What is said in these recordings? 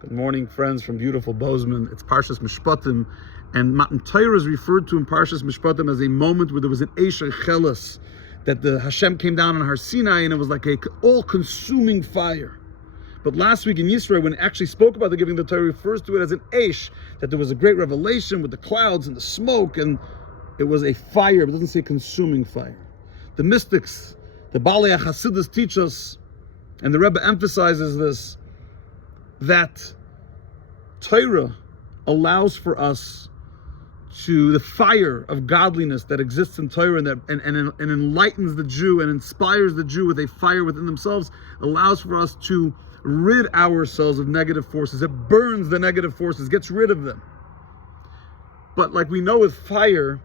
Good morning, friends from beautiful Bozeman. It's Parshas Mishpatim, and Matan Torah is referred to in Parshas Mishpatim as a moment where there was an Eisha Cheles, that the Hashem came down on Har Sinai, and it was like a all-consuming fire. But last week in Yisro, when it actually spoke about the giving of the Torah, refers to it as an Eish, that there was a great revelation with the clouds and the smoke, and it was a fire, but it doesn't say consuming fire. The mystics, the Balei HaChassidus teach us, and the Rebbe emphasizes this, that Torah allows for us to, the fire of godliness that exists in Torah and enlightens the Jew and inspires the Jew with a fire within themselves, allows for us to rid ourselves of negative forces. It burns the negative forces, gets rid of them. But like we know with fire,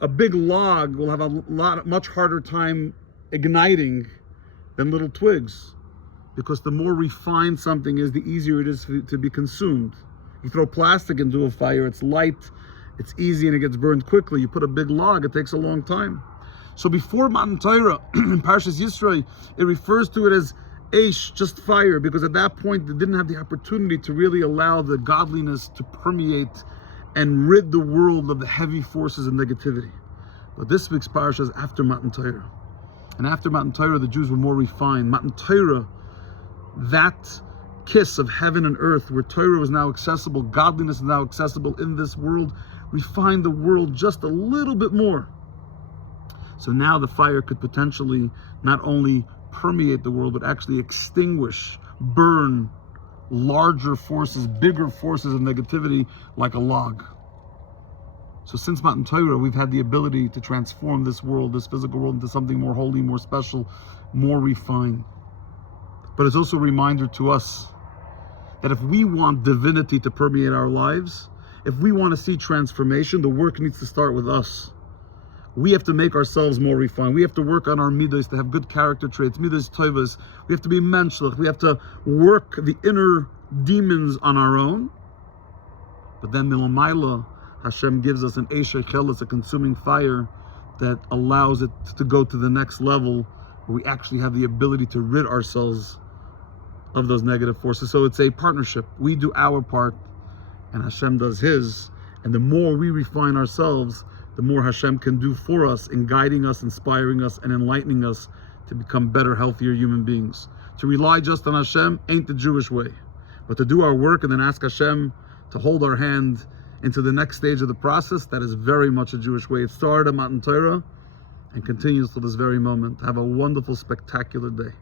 a big log will have much harder time igniting than little twigs. Because the more refined something is, the easier it is to be consumed. You throw plastic into a fire, it's light, it's easy, and it gets burned quickly. You put a big log, it takes a long time. So before Matan Torah, in Parshas Yisro, it refers to it as Eish, just fire, because at that point they didn't have the opportunity to really allow the godliness to permeate and rid the world of the heavy forces of negativity. But this week's Parsha is after Matan Torah. And after Matan Torah, the Jews were more refined. Matan Torah, that kiss of heaven and earth, where Torah is now accessible, godliness is now accessible in this world, refined the world just a little bit more. So now the fire could potentially not only permeate the world, but actually extinguish, burn larger forces, bigger forces of negativity like a log. So since Matan Torah, we've had the ability to transform this world, this physical world, into something more holy, more special, more refined. But it's also a reminder to us that if we want divinity to permeate our lives, if we want to see transformation, the work needs to start with us. We have to make ourselves more refined. We have to work on our midos to have good character traits, midos tovas. We have to be menschlich. We have to work the inner demons on our own. But then Milamayla, Hashem gives us an Eisha Cheles, a consuming fire that allows it to go to the next level, where we actually have the ability to rid ourselves of those negative forces. So it's a partnership. We do our part and Hashem does his. And the more we refine ourselves, the more Hashem can do for us in guiding us, inspiring us, and enlightening us to become better, healthier human beings. To rely just on Hashem ain't the Jewish way. But to do our work and then ask Hashem to hold our hand into the next stage of the process, that is very much a Jewish way. It started at Matan Torah and continues to this very moment. Have a wonderful, spectacular day.